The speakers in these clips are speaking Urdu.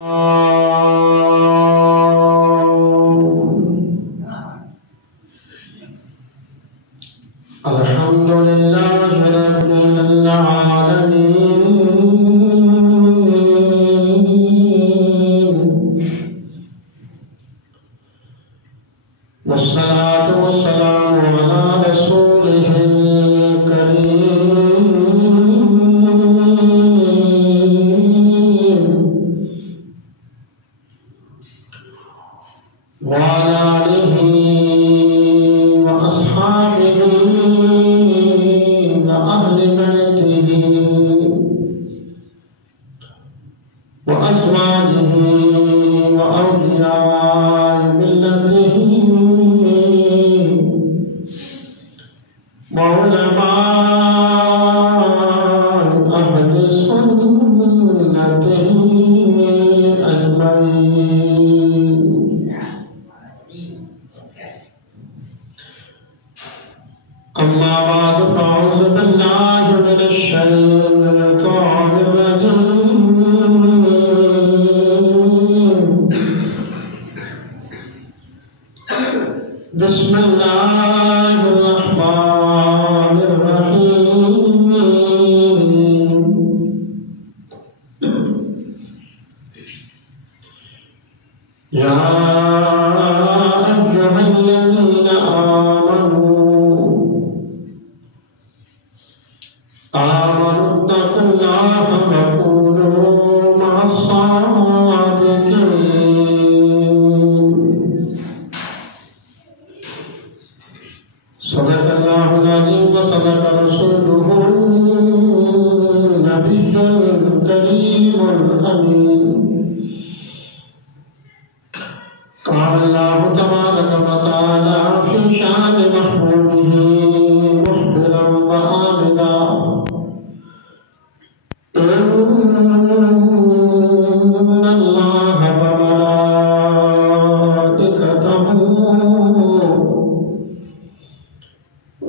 الحمد لله رب العالمين والصلاة والسلام على رسوله الكريم وعلى آله وأصحابه وأهل بيته وأزواجه وأولياء ملته وعلماء أهل سنته أجمعين. أما بعد فأعوذ بالله من الشيطان الرجيم. بسم الله الرحمن الرحيم. يا أيها الذين آمنوا اتقوا الله وكونوا مع الصادقين. صدق الله العظيم وصدق رسوله النبي الكريم الأمين. قال الله تبارك وتعالى في شأن محبوبه مخبرا وآمنا: إن الله وملائكته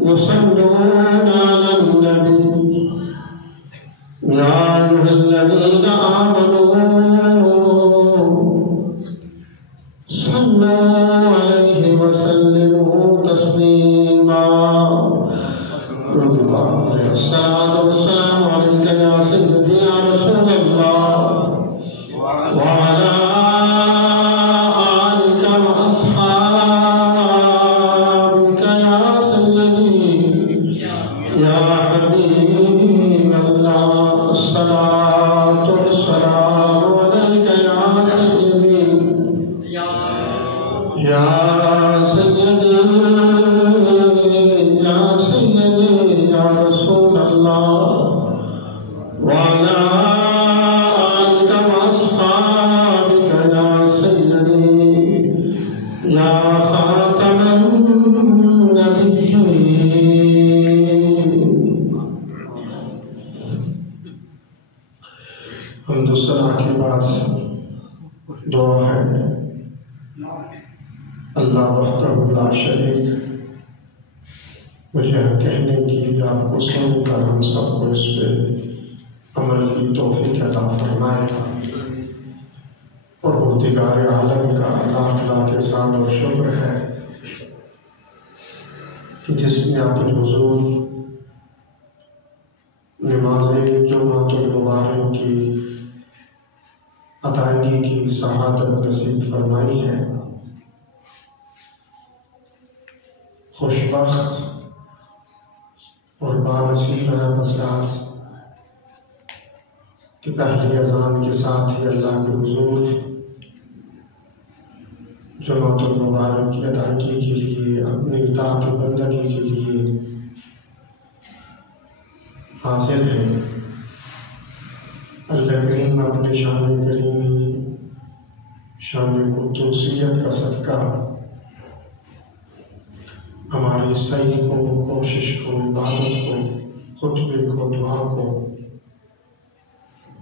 يصلون على النبي يا أيها الذين آمنوا صلوا عليه وسلموا تسليما. الصلاة والسلام عليك يا سيدي يا رسول الله وعلى آلك وأصحابك يا سيدي يا حبيب الله. الصلاة والسلام عليك يا سيدي يا سيدي يا سيدي يا رسول الله وعلى آلك وأصحابك يا سيدي يا خاتم النبيين. حمد و ثنا کے بعد دعا ہے: اللہ وحدہ لا شریک مجھے کہنے کی آپ کو سن کر ہم سب کو اس پہ عمل کی توفیق عطا فرمائے، اور پروردگار عالم کا لاکھ لاکھ احسان اور شکر ہے کہ جس نے اپنے حضور نماز جمعہ المبارک کی ادائیگی کی سعادت نصیب فرمائی ہے۔ خوشبخت اور بانصیب ہے حضرات کہ پہلی اذان کے ساتھ ہی اللہ کے حضور جمعۃ المبارک کی ادائیگی کے لیے، اپنی اطاعت بندگی کے لیے حاضر ہیں۔ اللہ کریم اپنے شان کریمی، شان قدوسیت کا صدقہ ہماری سعی کو، کوشش کو، عبادت کو، خطبے کو، دعا کو،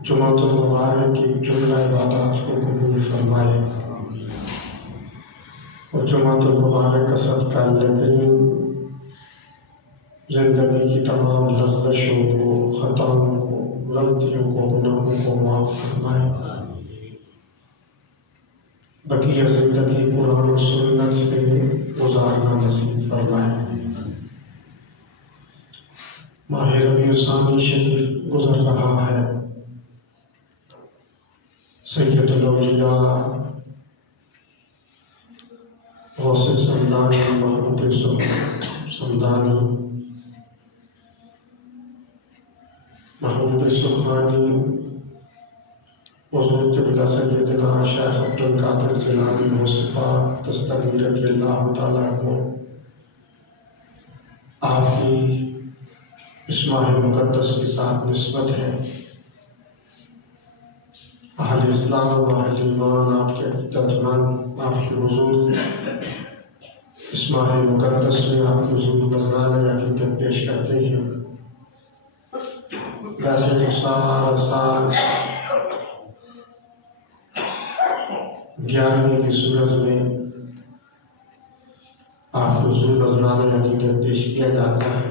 جمعۃ المبارک کی جملہ عبادات کو قبول فرمائے، اور جمعۃ المبارک کا صدقہ اللہ کریم زندگی کی تمام لغزشوں کو، خطاؤں کو، غلطیوں کو، گناہوں کو معاف فرمائے، بقیہ زندگی قرآن و سنت پہ گزارنا نصیب فرمائے۔ ماہ ربیع الثانی شریف گزر رہا ہے۔ سید الاولیاء غوث سمدانی محمود سمدانی محمود سبحانی حضور قبلہ سیدنا شیخ عبدالقادر جیلانی مصطفیٰ دستگیر رضی اللہ تعالیٰ عنہ آپ کی اس ماہ مقدس کے ساتھ نسبت ہے۔ اہل اسلام و اہل ایمان آپ کے ترجمان آپ کے حضور اس ماہ مقدس میں آپ کے حضور نذرانہ عقیدت پیش کرتے ہیں۔ ویسے تو سال 11ویں کی صورت میں آپ کے حضور نذرانہ عقیدت پیش کیا جاتا ہے،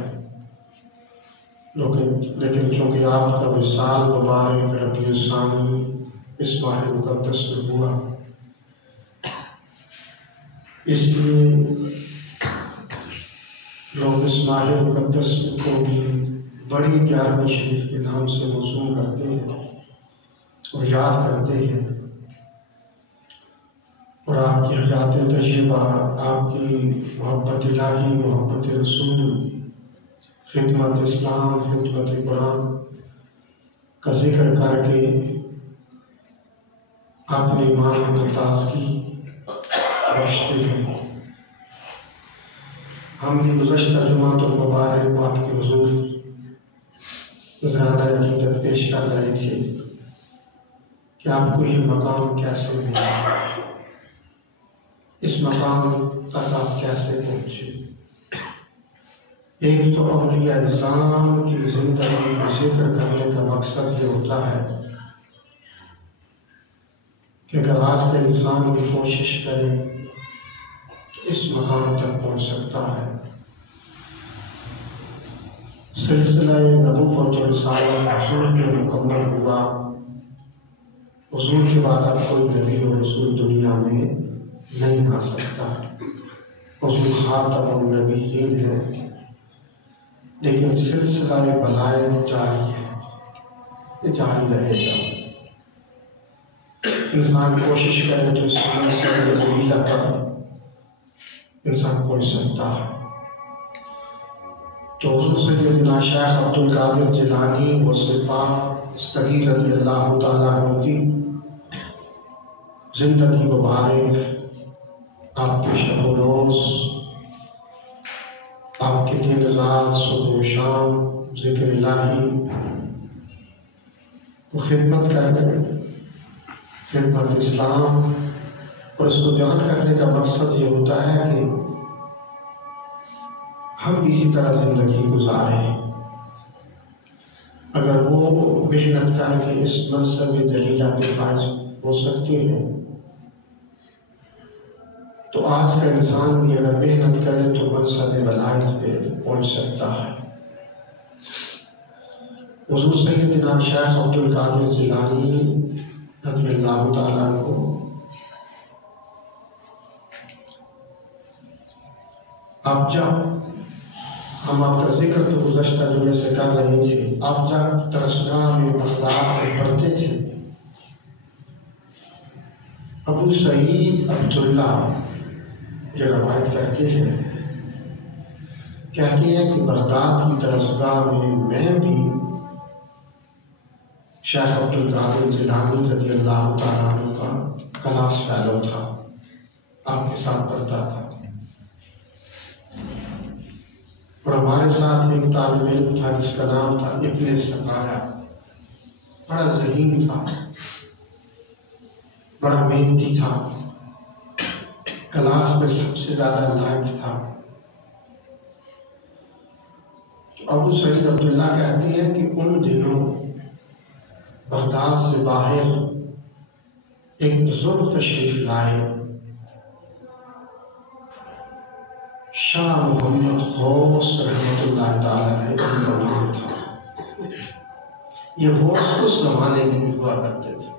لیکن چونکہ آپ کا وصال مبارک ربیع الثانی اس ماہ مقدس میں ہوا، اس لیے لوگ اس ماہ مقدس کو بھی بڑی 11ویں شریف کے نام سے موسوم کرتے ہیں اور یاد کرتے ہیں، اور آپ کی حیات طیبہ، آپ کی محبت الہی، محبت رسول، خدمت اسلام، خدمت قرآن کا ذکر کر کے اپنے ایمان کو تازگی بخشتے ہیں۔ ہم بھی گزشتہ جمعۃ المبارک آپ کے حضور نذرانہ عقیدت پیش کر رہے تھے کہ آپ کو یہ مقام کیسے ملا، اس مقام تک آپ کیسے پہنچے۔ ایک تو اولیاء نظام کی زندگی کو ذکر کرنے کا مقصد یہ ہوتا ہے کہ اگر آج کا انسان بھی کوشش کرے کہ اس مقام تک پہنچ سکتا ہے۔ سلسلہ نبوت و رسالت حضور میں مکمل ہوا، حضور کے بعد اب کوئی نبی و رسول دنیا میں نہیں آ سکتا۔ حضور خاتم النبیین ہے، لیکن سلسلہ بلائے جاری ہے، یہ جاری رہے گا۔ انسان کوشش کرے تو اس سلسلے طویلہ پر انسان پہنچ سکتا ہے۔ تو حضور سیدنا شیخ عبدالقادر جیلانی مصطفیٰ دستگیر رضی اللہ تعالیٰ عنہ کی زندگی مبارک، آپ کے شب و روز، آپ کے دن رات، صبح و شام ذکر الہی کو خدمت کرنے، خدمت اسلام، اور اس کو بیان کرنے کا مقصد یہ ہوتا ہے کہ ہم اسی طرح زندگی گزاریں۔ اگر وہ محنت کر کے اس منصب جلیلہ کے فائز ہو سکتے ہیں تو آج کا انسان بھی اگر محنت کرے تو منصب ولایت پہ پہنچ سکتا ہے۔ حضور سیدنا شیخ عبدالقادر جیلانی رضی اللہ تعالیٰ عنہ اب جب ہم آپ کا ذکر تو گزشتہ جمعے سے کر رہے تھے، اب جب درسگاہ میں بغداد میں پڑھتے تھے، ابو سعید عبداللہ یہ روایت کرتے ہیں، کہتے ہیں کہ بغداد کی درسگاہ میں بھی شیخ عبدالقادر جیلانی رضی اللہ تعالیٰ عنہ کا کلاس فیلو تھا، آپ کے ساتھ پڑھتا تھا۔ اور ہمارے ساتھ ایک طالب علم تھا جس کا نام تھا ابن سقایا، بڑا ذہین تھا، بڑا محنتی تھا، کلاس میں سب سے زیادہ لائق تھا۔ ابو سعید عبداللہ کہتی ہے کہ ان دنوں بغداد سے باہر ایک بزرگ تشریف لائے، شاہ محمد غوث رحمۃ اللہ تعالیٰ علیہ کا نام تھا۔ یہ غوث اس زمانے میں ہوا کرتے تھے،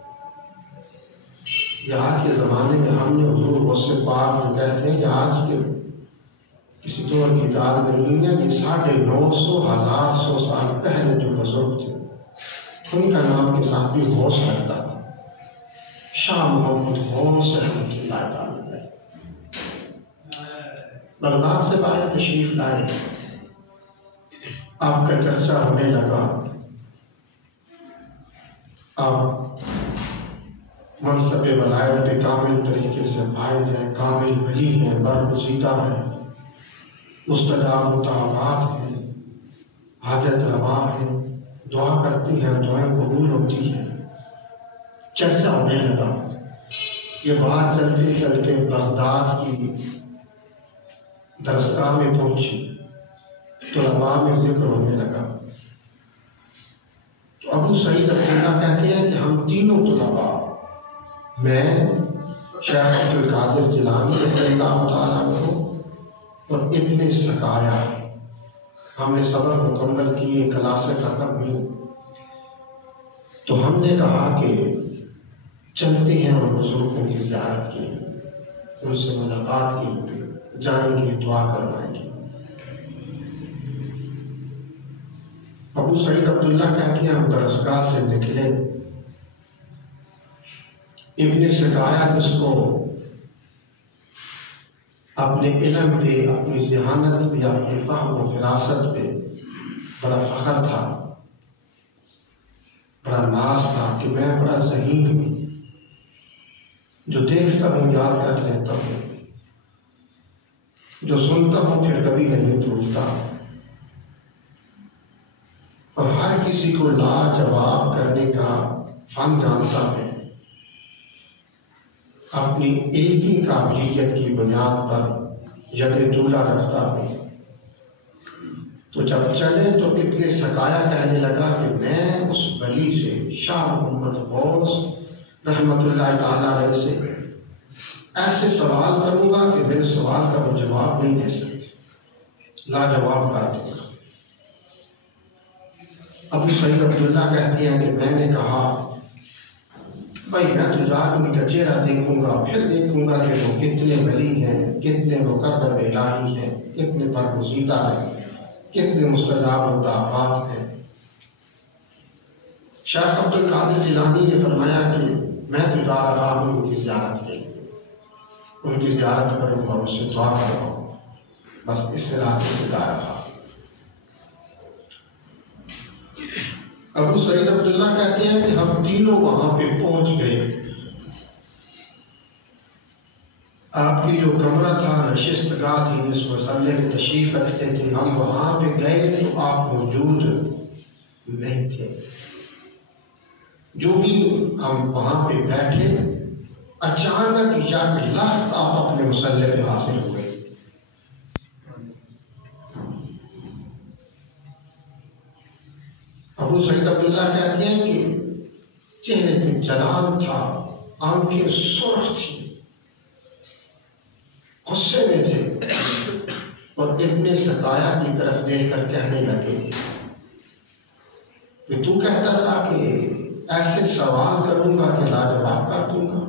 یہ آج کے زمانے میں ہم نے حضور غوث پاک میں کہتے ہیں کہ آج کے کسی دور کی یاد نہیں ہے، یہ 950 سال پہلے جو بزرگ تھے ان کا نام کے ساتھ بھی غوث کرتا تھا، شاہ محمد غوث رحمۃ اللہ تعالی بغداد سے باہر تشریف لائے، آپ کا چرچا ہونے لگا، آپ منصب ولایت پہ کامل طریقے سے فائز ہیں، کامل ولی ہیں، برگزیدہ ہیں، مستجاب مطالبات ہیں، حاجت روا ہیں، دعا کرتی ہیں، دعائیں قبول ہوتی ہیں۔ چرچا ہونے لگا، یہ بات چلتے چلتے بغداد کی درسگاہ میں پہنچی، طلباء میں ذکر ہونے لگا۔ تو ابو سعید رحمہ اللہ کہتے ہیں کہ ہم تینوں طلباء، میں، شیخ عبد القادر جیلانی رضی اللہ تعالیٰ عنہ اور ابن سقایا، ہم نے سبق مکمل کیے، کلاسیں ختم ہوئی، تو ہم نے کہا کہ چلتے ہیں اور بزرگوں کی زیارت کی، ان سے ملاقات کی، جائیں گے، دعا کروائیں گے۔ ابو سعید عبداللہ کہتے ہیں ہم درسگاہ سے نکلے، ابن سقایا جس کو اپنے علم پہ، اپنی ذہانت پہ، اپنی فہم و فراست پہ بڑا فخر تھا، بڑا ناز تھا کہ میں بڑا ذہین ہوں، جو دیکھتا ہوں یاد کر لیتا ہوں، جو سنتا ہوں پھر کبھی نہیں بھولتا، اور ہر کسی کو لاجواب کرنے کا فن جانتا ہے، اپنی علمی قابلیت کی بنیاد پر ید دولا رکھتا ہوں۔ تو جب چلے تو ابن سقایا کہنے لگا کہ میں اس ولی سے، شاہ محمد غوث رحمۃ اللہ تعالیٰ علیہ سے ایسے سوال کروں گا کہ میرے سوال کا وہ جواب نہیں دے سکتے، لاجواب کر دوں گا۔ ابو سعید عبداللہ کہتے ہیں کہ میں نے کہا بھائی میں تو جا کے ان کا چہرہ دیکھوں گا، پھر دیکھوں گا کہ وہ کتنے ولی ہیں، کتنے مقرب الہی ہیں، کتنے برگزیدہ ہیں، کتنے مستجاب دعوات ہیں۔ شیخ عبد القادر جیلانی نے فرمایا کہ میں تو جا رہا ہوں ان کی زیارت کے لیے، ان کی زیارت کروں گا، ان سے دعا کروں، بس اس ارادے سے جا رہا۔ ابو سعید عبداللہ کہتے ہیں کہ ہم تینوں وہاں پہ پہنچ گئے، آپ کی جو کمرہ تھا، نشست گاہ تھی جس مسئلے میں تشریف رکھتے تھے، ہم وہاں پہ گئے تو آپ موجود نہیں تھے۔ جو بھی ہم وہاں پہ بیٹھے، اچانک یک لخت آپ اپنے مسئلے پہ حاصل ہوئے۔ ابو سعید عبداللہ کہتے ہیں کہ چہرے پہ جلال تھا، آنکھیں سرخ تھی، غصے میں تھے، اور ابن سقایا کی طرف دیکھ کر کہنے لگے کہ تو کہتا تھا کہ ایسے سوال کروں گا کہ لاجواب کر دوں گا،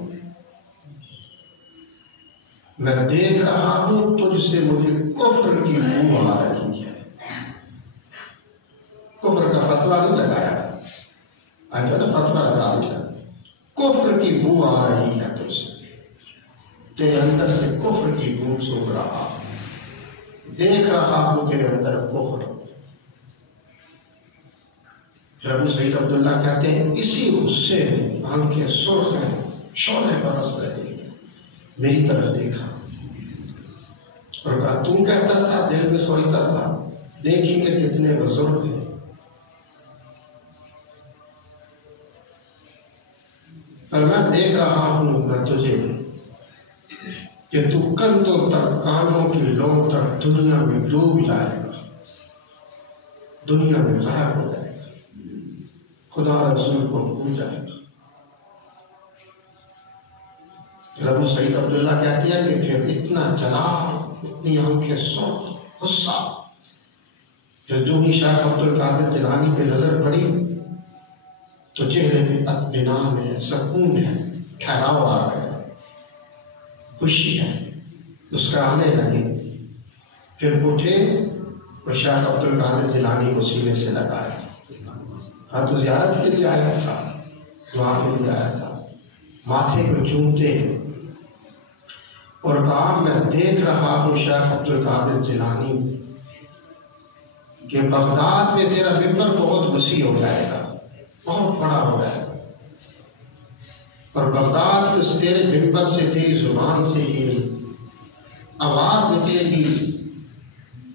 میں دیکھ رہا ہوں تجھ سے مجھے کفر کی بو آ رہی ہے۔ کفر کا فتویٰ نہیں لگایا، آج نا فتویٰ لگا دیا، کفر کی بو آ رہی ہے تجھ سے، تیرے اندر سے کفر کی بو سونگ رہا، دیکھ رہا ہوں تیرے اندر کفر۔ پھر ابو سعید عبداللہ کہتے ہیں اسی غصے میں آنکھیں سرخ ہیں، شعلے برس رہے ہیں، میری طرف دیکھا اور کہا تم کہتا تھا، دل میں سوچتا تھا دیکھیں گے کتنے بزرگ ہیں، پر میں دیکھ رہا ہوں میں تجھے کہ تو کندھوں تک، کانوں کی لو تک دنیا میں ڈوب جائے گا، دنیا میں غرق ہو جائے گا، خدا رسول کو بھول جائے گا۔ ابو سعید عبداللہ کہتے ہیں کہ پھر اتنا جلال، اتنی آنکھیں سرخ، غصہ، جو ہی شیخ عبد القادر جیلانی پہ نظر پڑی تو چہرے پہ اطمینان ہے، سکون ہے، ٹھہراؤ آ گیا۔ خوشی ہے مسکرانے لگے، پھر اٹھے اور شیخ عبد القادر جیلانی کو سینے سے لگایا. ہاں تو زیارت کے لیے آیا تھا، دعا کے لیے آیا تھا، ماتھے کو چومتے ہیں اور کہا میں دیکھ رہا ہوں شیخ عبد القادر جیلانی کہ بغداد میں تیرا ممبر بہت وسیع ہو جائے گا، بہت بڑا ہو جائے گا، اور بغداد کے اس تیرے ممبر سے تیری زبان سے یہ آواز نکلے گی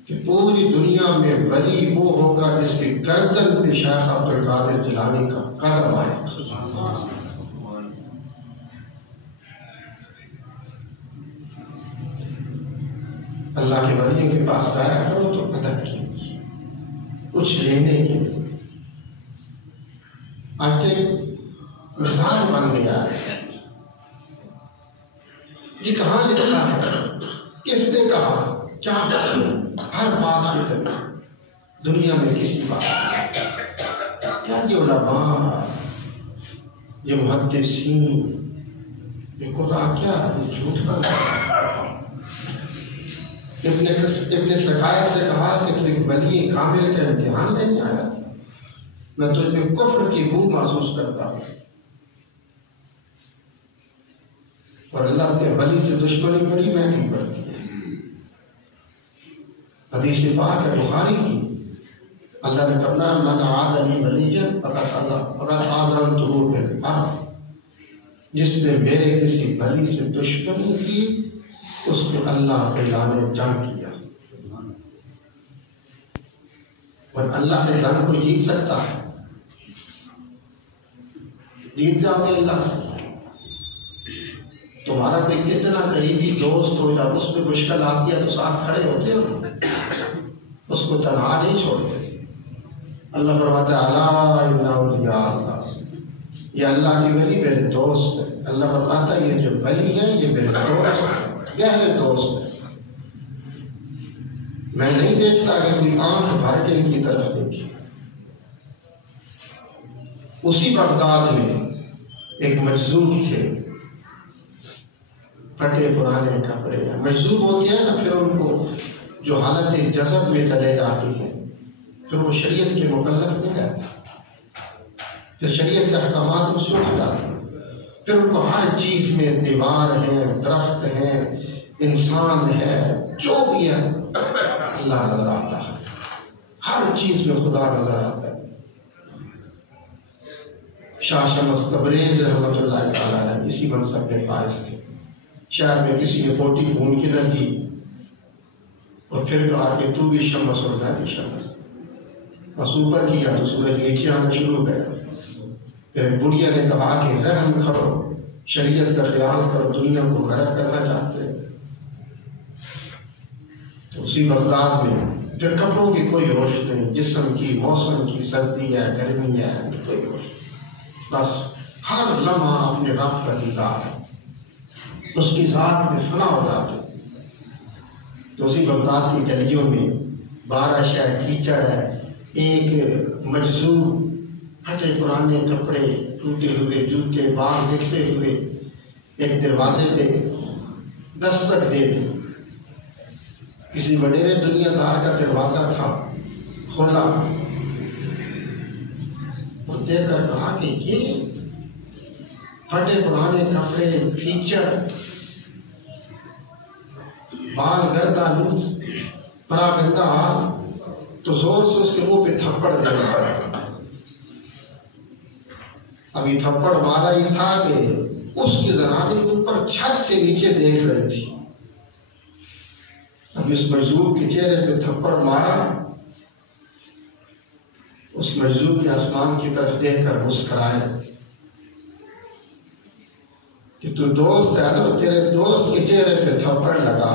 کہ پوری دنیا میں ولی وہ ہوگا جس کی گردن پہ شیخ عبد القادر جیلانی کا قدم آئے. اللہ کے ولی کے پاس جایا کرو تو قدر کی کچھ لینے کی. آج ایک مثال بن گیا ہے. یہ کہاں لکھا ہے، کس نے کہا، کیا ہر بات میں دنیا میں کسی بات کیا یہ علماء، یہ محدثین، یہ قرآن کیا یہ جھوٹ بنتا. ابن سقائے سے کہا کہ تو ایک ولی کامل کا امتحان نہیں آیا، میں تو میں کفر کی بو محسوس کرتا ہوں، اور اللہ کے ولی سے دشمنی بڑی مہنگی پڑتی ہے. حدیث پاک ہے بخاری کی، اللہ نے فرمایا من عاد لی ولیا فقد آذنتہ بالحرب، جس نے میرے کسی ولی سے دشمنی کی اس کو اللہ سے اعلان جنگ کیا. اور اللہ سے جنگ کو جیت سکتا ہے، جیت جاؤ گے اللہ سے. تمہارا کوئی کتنا قریبی دوست ہو یا اس پہ مشکل آتی ہے تو ساتھ کھڑے ہوتے ہو، اس کو تنہا نہیں چھوڑتے. اللہ فرماتا ہے الا ان اولیاء اللہ، یہ اللہ کی ولی میرے دوست ہے. اللہ فرماتا ہے یہ جو ولی ہے یہ میرے دوست ہے، گہرے دوست ہے. میں نہیں دیکھتا کہ کوئی آنکھ بھر کے ان کی طرف دیکھی. اسی بغداد میں ایک مجذوب تھے، پھٹے پرانے کپڑے. مجذوب ہوتی ہے نا، پھر ان کو جو حالت جذب میں چلے جاتی ہیں، پھر وہ شریعت کے مکلف نہیں رہتا، پھر شریعت کے احکامات میں سے اٹھ جاتے ہیں. پھر ان کو ہر چیز میں دیوار ہے، درخت ہے، انسان ہے، جو بھی ہے اللہ نظر آتا ہے. ہر چیز میں خدا نظر آتا ہے. شاہ شمس تبریز رحمۃ اللہ تعالیٰ علیہ اسی منصب کے فائز تھے. شہر میں کسی نے پوٹی بھون کی نہ دی اور پھر کہا کہ تو بھی شمس اور میں بھی شمس. بس اوپر کیا تو سورج نیچے آنا شروع ہو گیا. پھر بڑھیا نے کہا کہ رحم کرو، شریعت کا خیال کرو، دنیا کو غرق کرنا چاہتے ہیں. تو اسی بغداد میں پھر کپڑوں کی کوئی ہوش نہیں، جسم کی، موسم کی، سردی ہے، گرمی ہے، کوئی ہوش. بس ہر لمحہ اپنے رب کا دیدار ہے، اس کی ذات میں فنا ہو جاتے. تو اسی بغداد کی گلیوں میں 12 شہر کیچڑ ہے. ایک مجذوب پھٹے پرانے کپڑے، ٹوٹے ہوئے جوتے، بال نکلے ہوئے ایک دروازے پہ دستک دے دی. کسی وڈیرے دنیا دار کا دروازہ تھا، کھولا اور دیکھ کر کہا کہ یہ پھٹے پرانے کپڑے، کیچڑ، بال گردا لوز، پرا گندا حال. تو زور سے اس کے منہ پہ تھپڑ دے رہا. ابھی تھپڑ مارا یہ تھا کہ اس کی زنانی اوپر چھت سے نیچے دیکھ رہی تھی. اب اس مجذوب کے چہرے پہ تھپڑ مارا، اس مجذوب کے آسمان کی طرف دیکھ کر مسکرائے کہ تو دوست ہے نا، تیرے دوست کے چہرے پہ تھپڑ لگا.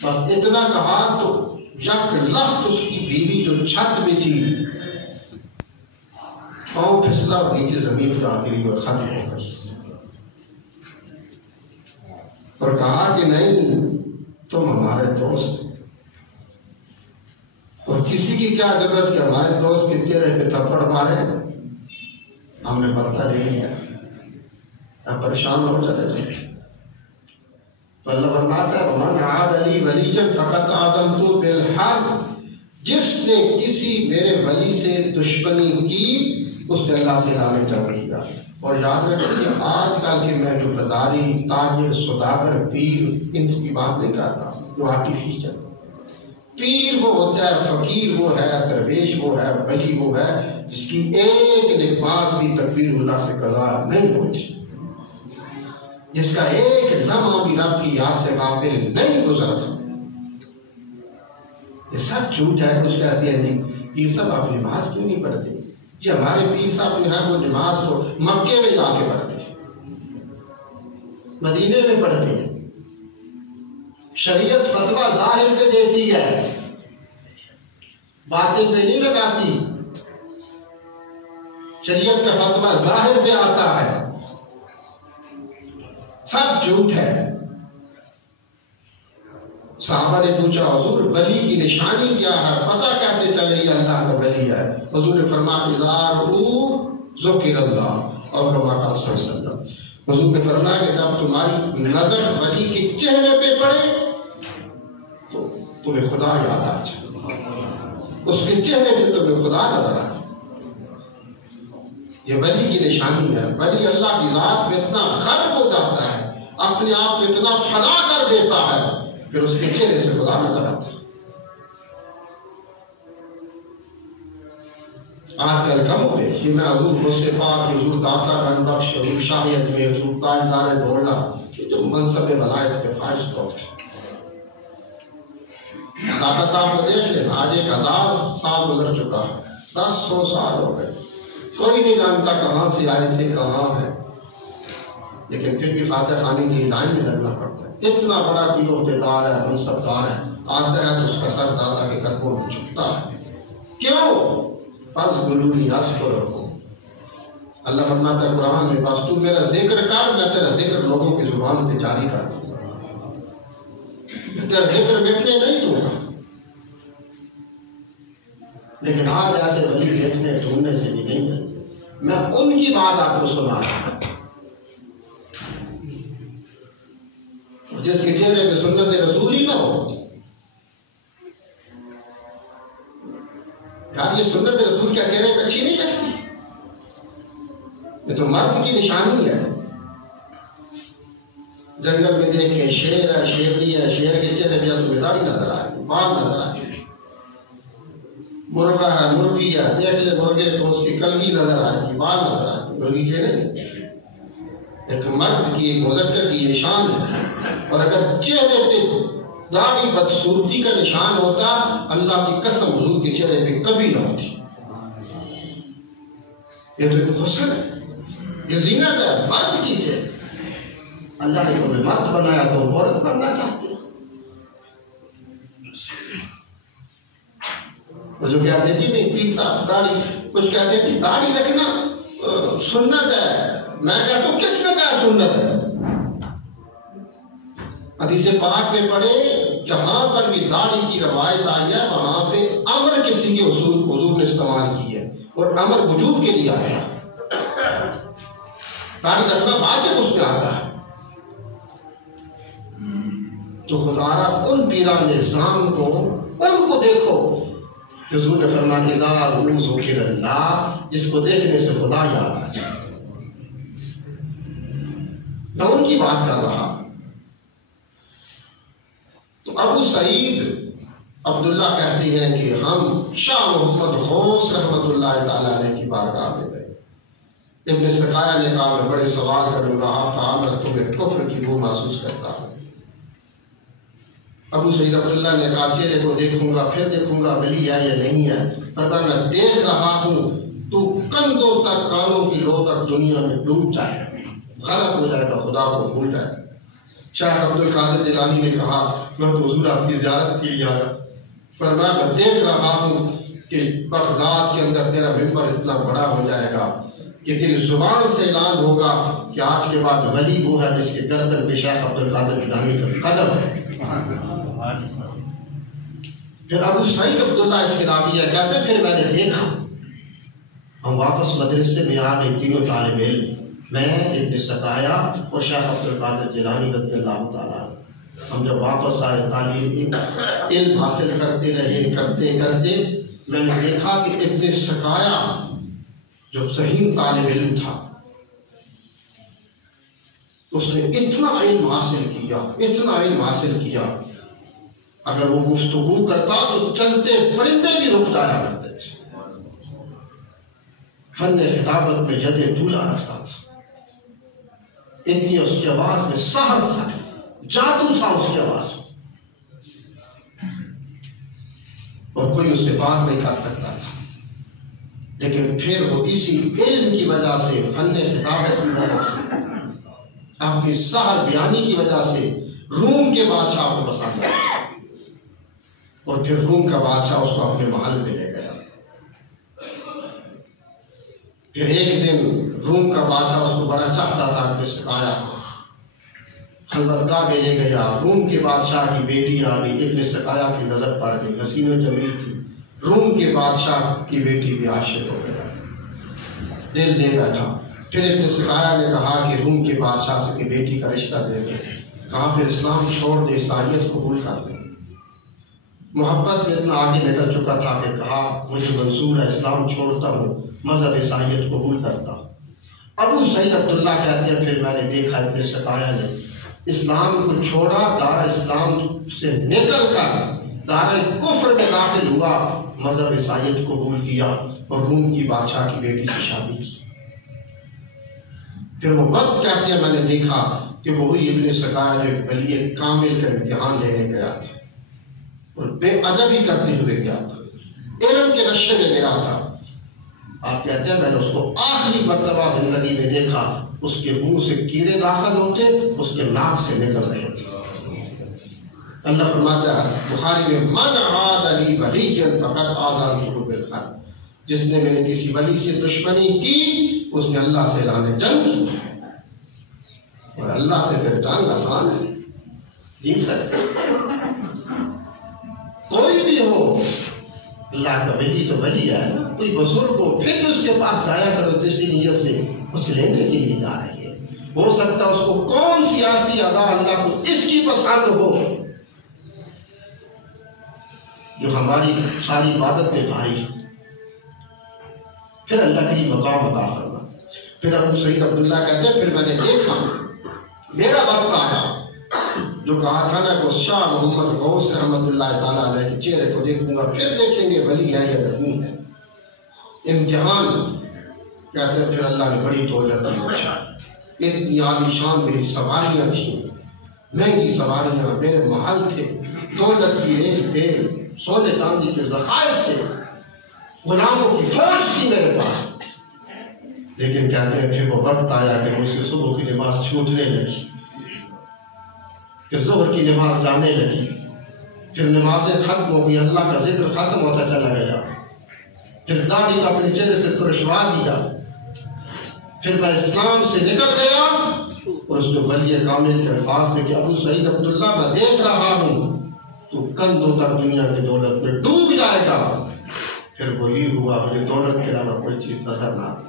بس اتنا کہا تو یک لخت اس کی بیوی جو چھت میں تھی پاؤں پھسلا اور نیچے زمین پہ آ گری اور ختم ہو گئی. اور کہا کہ نہیں، تم ہمارے دوست ہیں، اور کسی کی کیا ضرورت کہ ہمارے دوست کے چہرے پہ تھپڑ مارے، ہم نے بدلہ لے لیا. آپ پریشان ہو چلے جائیں. تو اللہ فرماتا ہے من عاد لی ولیا فقد آذنتہ بالحرب، جس نے کسی میرے ولی سے دشمنی کی اس نے اللہ سے نام جنگ کیا. اور یاد رکھیں کہ آج کل کے میں جو بازاری تاجر سوداگر پیر ان کی بات نہیں کرتا جو آرٹیفیشل. پیر وہ ہوتا ہے، فقیر وہ ہے، درویش وہ ہے، ولی وہ ہے جس کی ایک نماز بھی تکبیر اللہ سے قضا نہیں ہوتی، جس کا ایک لمحہ بھی رب کی یاد سے غافل نہیں گزرتا. یہ سب جھوٹ ہے. کچھ کہتے ہیں جی پیر صاحب آپ نماز کیوں نہیں پڑھتے؟ جی ہمارے پیر صاحب جو ہے وہ نماز کو مکے میں جا کے پڑھتے ہیں، مدینے میں پڑھتے ہیں. شریعت فتویٰ ظاہر پہ دیتی ہے، باطن پہ نہیں لگاتی. شریعت کا فتویٰ ظاہر پہ آتا ہے. سب جھوٹ ہے. صحابہ نے پوچھا حضور ولی کی نشانی کیا ہے، پتہ کیسے چل رہی ہے اللہ کا ولی ہے؟ حضور نے فرمایا اذا رؤوا ذکر اللہ، اور کما قال صلی اللہ علیہ وسلم. حضور نے فرمایا کہ جب تمہاری نظر ولی کے چہرے پہ پڑے تو تمہیں خدا یاد آ جائے، اس کے چہرے سے تمہیں خدا نظر آئے. یہ ولی کی نشانی ہے. ولی اللہ کی ذات میں اتنا غرق ہو جاتا ہے، اپنے آپ کو اتنا فنا کر دیتا ہے، پھر اس کے چہرے سے خدا نظر آتا ہے. آج کل کم ہو گئے کہ میں حضور غصے پاک، حضور داتا گن بخش، حضور شاہیت میں، حضور تاجدار ڈھولنا، یہ جو منصب ولایت کے فائز کو داتا صاحب کو دیکھ لیں. آج 1000 سال گزر چکا ہے، 10-100 سال ہو گئے، کوئی نہیں جانتا کہاں سے آئے تھے کہاں ہے، لیکن پھر بھی فاتح خانی کی لائن میں لگنا پڑتا ہے. اتنا بڑا کوئی عہدیدار ہے، منصب دار ہے، آتا ہے تو اس کا سر دادا کے قدموں میں جھکتا ہے. کیوں؟ فَاذْكُرُونِی أَذْكُرْکُم. اللہ فرماتا ہے قرآن میں بس تو میرا ذکر کر، میں تیرا ذکر لوگوں کی زبان پہ جاری کر دوں گا، میں تیرا ذکر مٹنے نہیں دوں گا. لیکن آج ایسے ولی دیکھنے ڈھونڈنے سے بھی نہیں ہے. میں ان کی بات آپ کو سنا رہا ہوں جس کے چہرے پہ سنت رسول ہی نہ ہو. یار یہ سنت رسول کے چہرے پہ اچھی نہیں لگتی. یہ تو مرد کی نشانی ہے. جنگل میں دیکھیں شیر ہے، شیرنی ہے، شیر کے چہرے پہ تو بیداری نظر آئے گی، بال نظر آئے گی. مرغا ہے، مرغی ہے، دیکھ لے مرغے تو اس کی کلگی نظر آئے گی، بال نظر آئے گی، مرغی کے نہیں. ایک مرد کی ایک مذکر کی نشان ہے. اور اگر چہرے پہ داڑھی بدصورتی کا نشان ہوتا، اللہ کی قسم حضور کے چہرے پہ کبھی نہ ہوتی. یہ تو ایک حسن ہے، یہ زینت ہے مرد کی چہرے. اللہ نے تمہیں مرد بنایا تو عورت بننا چاہتے ہیں. وہ جو کہتے تھے کہ پیر صاحب داڑھی، کچھ کہتے تھے داڑھی رکھنا سنت ہے. میں کہتا ہوں کس نے کہا سنت ہے؟ حدیث پاک میں پڑھے جہاں پر بھی داڑھی کی روایت آئی ہے وہاں پہ امر کسی کے اصول حضور نے استعمال کی ہے، اور امر وجوب کے لیے آیا. داڑھی رکھنا واجب اس میں آتا ہے. تو خدا ان پیران نظام کو ان کو دیکھو. حضور نے فرمایا اذا رؤوا ذکر اللہ، جس کو دیکھنے سے خدا یاد آ جائے. میں ان کی بات کر رہا. تو ابو سعید عبداللہ کہتے ہیں کہ ہم شاہ محمد غوث رحمۃ اللہ تعالی علیہ کی بارگاہ میں گئے. ابن سقایا نے کہا میں بڑے سوال کروں گا، آپ کہا میں تمہیں کفر کی بو محسوس کرتا ہوں. ابو سعید عبداللہ نے کہا چہرے کو دیکھوں گا پھر دیکھوں گا ولی ہے یا نہیں ہے. فرمایا میں دیکھ رہا ہوں تو کندھوں تک کانوں کی لو تک دنیا میں ڈوب جائے گا، غلط ہو جائے گا، خدا کو بھول جائے گا. شیخ عبد القادر جیلانی نے کہا میں تو حضور آپ کی زیارت کے لیے آیا. فرمایا میں دیکھ رہا ہوں کہ بغداد کے اندر تیرا ممبر اتنا بڑا ہو جائے گا کہ تیری زبان سے اعلان ہوگا کہ آج کے بعد ولی وہ ہے جس کے گردن پہ شیخ عبد القادر جیلانی کا قدم ہے. پھر ابو سعید عبداللہ اس کے راوی ہے کہتے ہیں پھر میں نے دیکھا ہم واپس مدرسے میں آ گئے تینوں طالب علم. میں ابن سقایا اور شیخ عبدالقادر جیلانی رضی اللہ تعالیٰ، ہم جب واپس آئے تعلیم علم حاصل کرتے رہے، کرتے کرتے میں نے دیکھا کہ ابن سقایا جو صحیح طالب علم تھا، اس نے اتنا علم حاصل کیا، اگر وہ گفتگو کرتا تو چلتے پرندے بھی رک جایا کرتے تھے۔ فن خطابت میں جگہ طولا رکھتا تھا، اتنی اس کی آواز میں سحر تھا، جادو تھا اس کی آواز میں، اور کوئی اس سے بات نہیں کر سکتا تھا۔ لیکن پھر وہ اسی علم کی وجہ سے، فن خطابت کی وجہ سے، آپ کی سحر بیانی کی وجہ سے روم کے بادشاہ کو پسند آیا، اور پھر روم کا بادشاہ اس کو اپنے محل میں لے گیا۔ پھر ایک دن روم کا بادشاہ اس کو بڑا چاہتا تھا کہ سقایا خلوتگاہ میں لے گیا، روم کے بادشاہ کی بیٹی آ گئی، ابن سقایا کی نظر پڑ گئی، حسین و جمیل تھی، روم کے بادشاہ کی بیٹی بھی عاشق ہو گیا، دل دے بیٹھا۔ پھر ابن سقایا نے کہا کہ روم کے بادشاہ سے کہ بیٹی کا رشتہ دے دے، کہا پھر اسلام چھوڑ دے، عیسائیت قبول کر لے۔ محبت میں اتنا آگے نکل چکا تھا کہ کہا مجھے منظور ہے، اسلام چھوڑتا ہوں، مذہب عیسائیت قبول کرتا ہوں۔ ابو سعید عبداللہ کہتے ہیں پھر میں نے دیکھا ابن سقایا نے اسلام کو چھوڑا، دار اسلام سے نکل کر دار کفر میں داخل ہوا، مذہب عیسائیت قبول کیا اور روم کی بادشاہ کی بیٹی سے شادی کی۔ پھر وہ وقت کہتے ہیں میں نے دیکھا کہ وہی ابن سقایا جو ولی کامل کا امتحان لینے گیا تھا اور بے ادبی کرتے ہوئے گیا تھا، علم کے نشے میں گیا تھا۔ آپ کہتے ہیں میں نے اس کو آخری مرتبہ زندگی میں دیکھا، اس کے منہ سے کیڑے داخل ہوتے، اس کے ناک سے نکل رہے تھے۔ اللہ فرماتا ہے بخاری میں من عاد لی ولیًا فقد آذنته بالحرب، جس نے میں نے کسی ولی سے دشمنی کی اس نے اللہ سے اعلان جنگ کی، اور اللہ سے پھر جنگ آسان ہے، جیت سکتے کوئی بھی ہو۔ اللہ کا ولی تو ولی ہے، کوئی بزرگ ہو پھر بھی اس کے پاس جایا کرو جس نیت سے کچھ لینے کے لیے جا رہی ہے۔ ہو سکتا ہے اس کو کون سیاسی ادا اللہ کو اس کی پسند ہو جو ہماری ساری عبادت میں بھاری، پھر اللہ کی مقام عطا فرما۔ پھر ابو سعید عبداللہ کہتے ہیں پھر میں نے دیکھا، میرا وقت آیا جو کہا تھا نا کہ شاہ محمد غوث رحمۃ اللہ تعالیٰ علیہ کے چہرے کو دیکھوں گا پھر دیکھیں گے ولی ہے یا نہیں ہے۔ امتحان کہتے ہیں پھر اللہ نے بڑی دولت دی، اتنی عالی شان میری سواریاں تھیں، مہنگی سواریاں، میرے محل تھے، دولت کی ریل بیل، سونے چاندی کے ذخائر تھے، غلاموں کی فوج تھی میرے پاس۔ لیکن کہتے ہیں پھر وہ وقت آیا کہ مجھ سے صبح کی نماز چھوٹنے لگی، پھر ظہر کی نماز جانے لگی، پھر نمازیں ختم ہو گئی، اللہ کا ذکر ختم ہوتا چلا گیا، پھر داڑھی کا اپنے چہرے سے ترشوا دیا، پھر میں اسلام سے نکل گیا، اور اس جو ولی کامل کے الفاظ میں کہ ابو سعید عبداللہ میں دیکھ رہا ہوں تو کندھوں تک دنیا کی دولت میں ڈوب جائے گا۔ پھر وہی ہوا، مجھے دولت کے علاوہ کوئی چیز نظر نہ آتی۔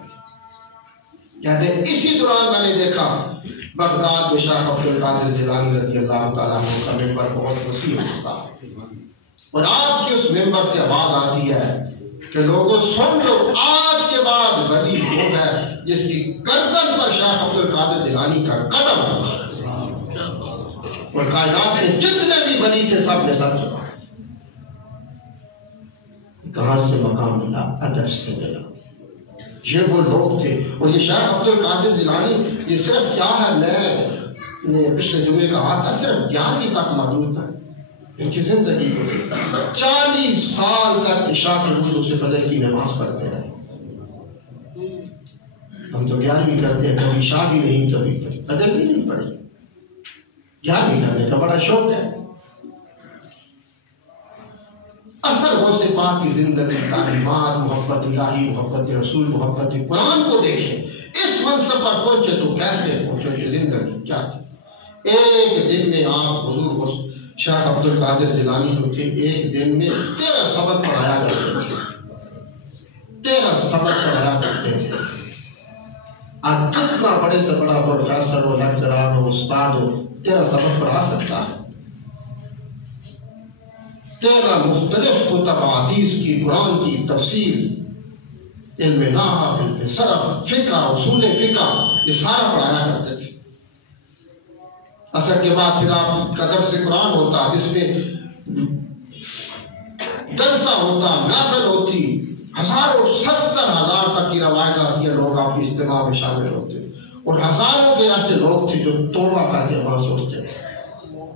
کہتے ہیں اسی دوران میں نے دیکھا بغداد میں شیخ عبدالقادر جیلانی رضی اللہ تعالیٰ عنہ کا ممبر بہت وسیع ہوتا ہے، اور آپ کی اس ممبر سے آواز آتی ہے کہ لوگوں سن لو، آج کے بعد ولی وہ ہے جس کی گردن پر شیخ عبدالقادر جیلانی کا قدم ہوگا، اور کائنات میں جتنے بھی ولی تھے سب نے سر جھکا۔ کہاں سے مقام ملا؟ ادب سے ملا۔ یہ وہ لوگ تھے، اور یہ شیخ عبدالقادر جیلانی یہ صرف کیا ہے، میں نے پچھلے جمعے کہا تھا صرف 11ویں تک موجود تھا ان کی زندگی کو، 40 سال تک عشاء کے وضو سے فجر کی نماز پڑھتے رہے۔ ہم تو 11ویں کرتے ہیں، کبھی عشاء بھی نہیں، کبھی فجر بھی نہیں پڑھی، 11ویں کرنے کا بڑا شوق ہے۔ اثر غوث پاک کی زندگی، تعلیمات، محبت الہی، محبت رسول، محبت قرآن کو دیکھیں، اس منصب پر پہنچے تو کیسے پہنچے، یہ زندگی کیا تھی۔ ایک دن میں آپ حضور شیخ عبدالقادر جیلانی جو تھے ایک دن میں 13 سبق پڑھایا کرتے تھے، 13 سبق پڑھایا کرتے تھے۔ آج کتنا بڑے سے بڑا پروفیسر ہو، لیکچرار ہو، استاد ہو، تیرا سبق پڑھا سکتا ہے؟ تیرا مختلف کتب حدیث کی، قرآن کی تفسیر، علم نحو، علم صرف، فقہ، اصول فقہ، یہ سارا پڑھایا کرتے تھے۔ عصر کے بعد پھر آپ کا درس قرآن ہوتا جس میں جلسہ ہوتا، محفل ہوتی، ہزاروں 70,000 تک کی روایت آتی ہے، لوگ آپ کی اجتماع میں شامل ہوتے، اور ہزاروں کے ایسے لوگ تھے جو توبہ کر کے وہاں سوچتے تھے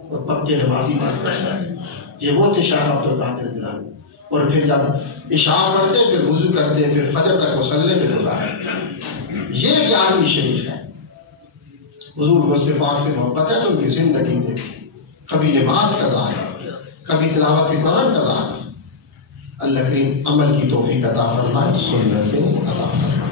اور پکے نمازی بات کرتے تھے۔ یہ وہ تھے شیخ عبدالقادر جیلانی۔ اور پھر جب عشاء پڑھتے، پھر وضو کرتے، پھر فجر تک مصلی میں گزارتے۔ یہ 11ویں شریف ہے۔ حضور کو صفات سے محبت ہے تو ان کی زندگی میں کبھی نماز کا ظاہر، کبھی تلاوت قرآن کا ظاہر۔ اللہ کریم عمل کی توفیق عطا فرمائے، سنت عطا فرمائے۔